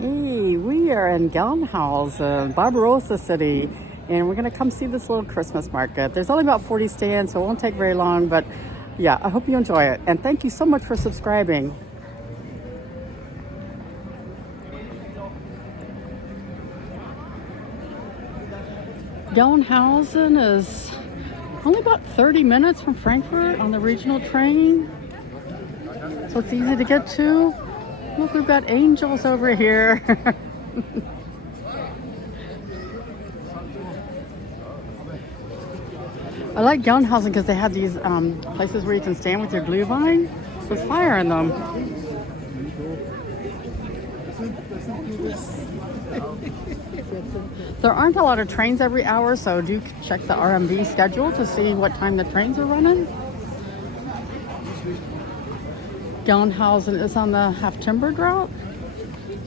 Hey, we are in Gelnhausen, Barbarossa City, and we're gonna come see this little Christmas market. There's only about 40 stands, so it won't take very long, but yeah, I hope you enjoy it. And thank you so much for subscribing. Gelnhausen is only about 30 minutes from Frankfurt on the regional train, so it's easy to get to. Look, we've got angels over here. I like Gelnhausen because they have these places where you can stand with your glühwein with fire in them. There aren't a lot of trains every hour, so do check the RMB schedule to see what time the trains are running. Gelnhausen is on the half-timbered route,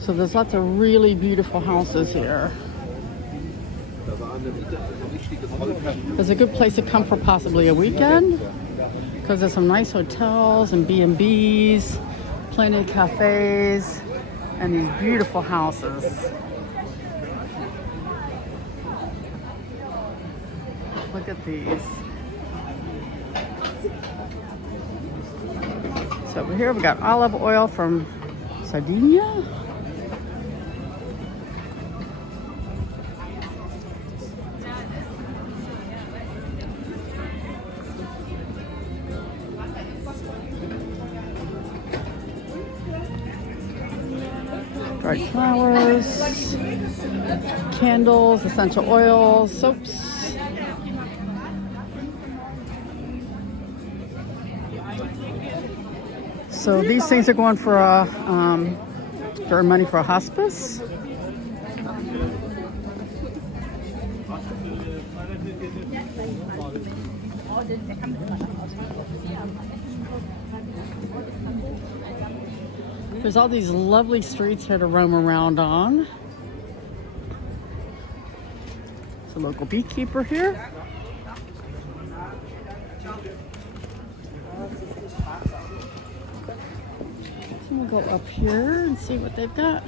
so there's lots of really beautiful houses here. It's a good place to come for possibly a weekend because there's some nice hotels and B&Bs, plenty of cafes, and these beautiful houses. Look at these. So over here we got olive oil from Sardinia. Dried flowers, candles, essential oils, soaps. So these things are going for money for a hospice. There's all these lovely streets here to roam around on. There's a local beekeeper here. We'll go up here and see what they've got.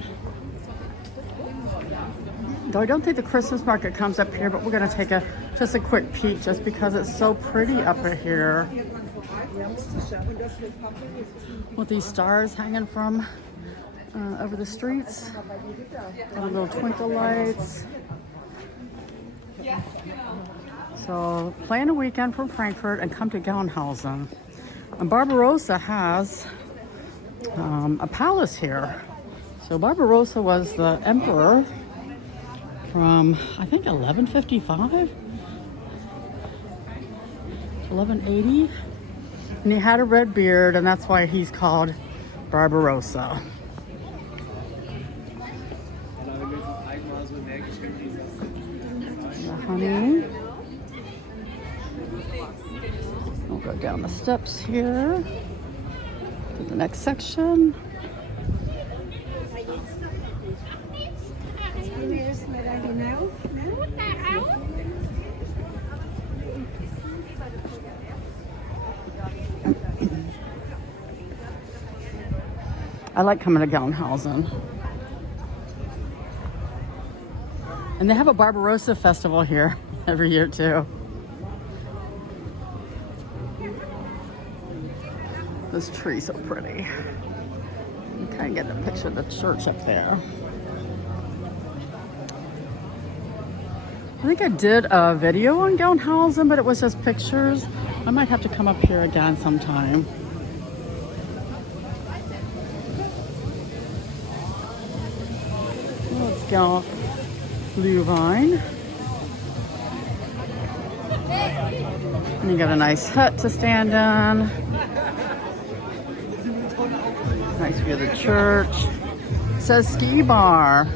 Though I don't think the Christmas market comes up here, but we're going to take just a quick peek just because it's so pretty up here. With these stars hanging from over the streets. And little twinkle lights. So plan a weekend from Frankfurt and come to Gelnhausen. And Barbarossa has a palace here. So Barbarossa was the emperor from, I think, 1155, 1180, and he had a red beard, and that's why he's called Barbarossa. The honey. We'll go down the steps here to the next section. I like coming to Gelnhausen. And they have a Barbarossa festival here every year too. This tree's so pretty. You kind of get a picture of the church up there. I think I did a video on Gelnhausen, but it was just pictures. I might have to come up here again sometime. Let's go glühwein. And you got a nice hut to stand in. Nice view of the church. It says ski bar.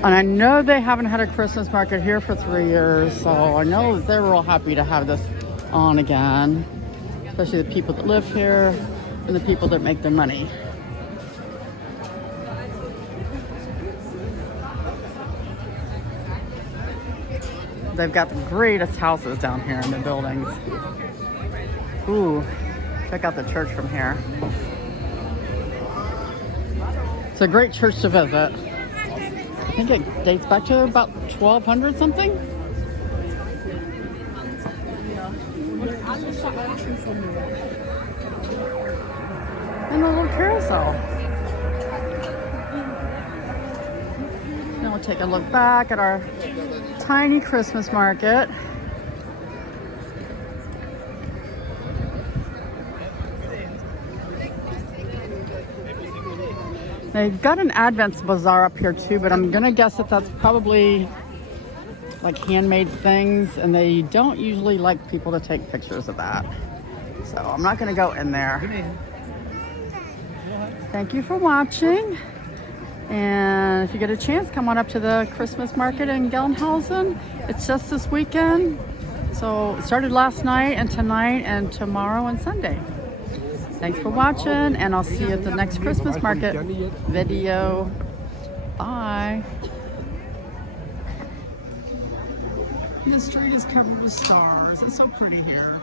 And I know they haven't had a Christmas market here for 3 years, so I know that they're real happy to have this on again, especially the people that live here and the people that make their money. they've got the greatest houses down here in the buildings. Ooh, check out the church from here. It's a great church to visit. I think it dates back to about 1200 something. And a little carousel. Now we'll take a look back at our tiny Christmas market. They've got an Advent bazaar up here too, but I'm gonna guess that that's probably like handmade things, and they don't usually like people to take pictures of that. So I'm not gonna go in there. Thank you for watching. And if you get a chance, come on up to the Christmas market in Gelnhausen. It's just this weekend. So it started last night and tonight and tomorrow and Sunday. Thanks for watching, and I'll see you at the next Christmas market video. Bye. The street is covered with stars. It's so pretty here.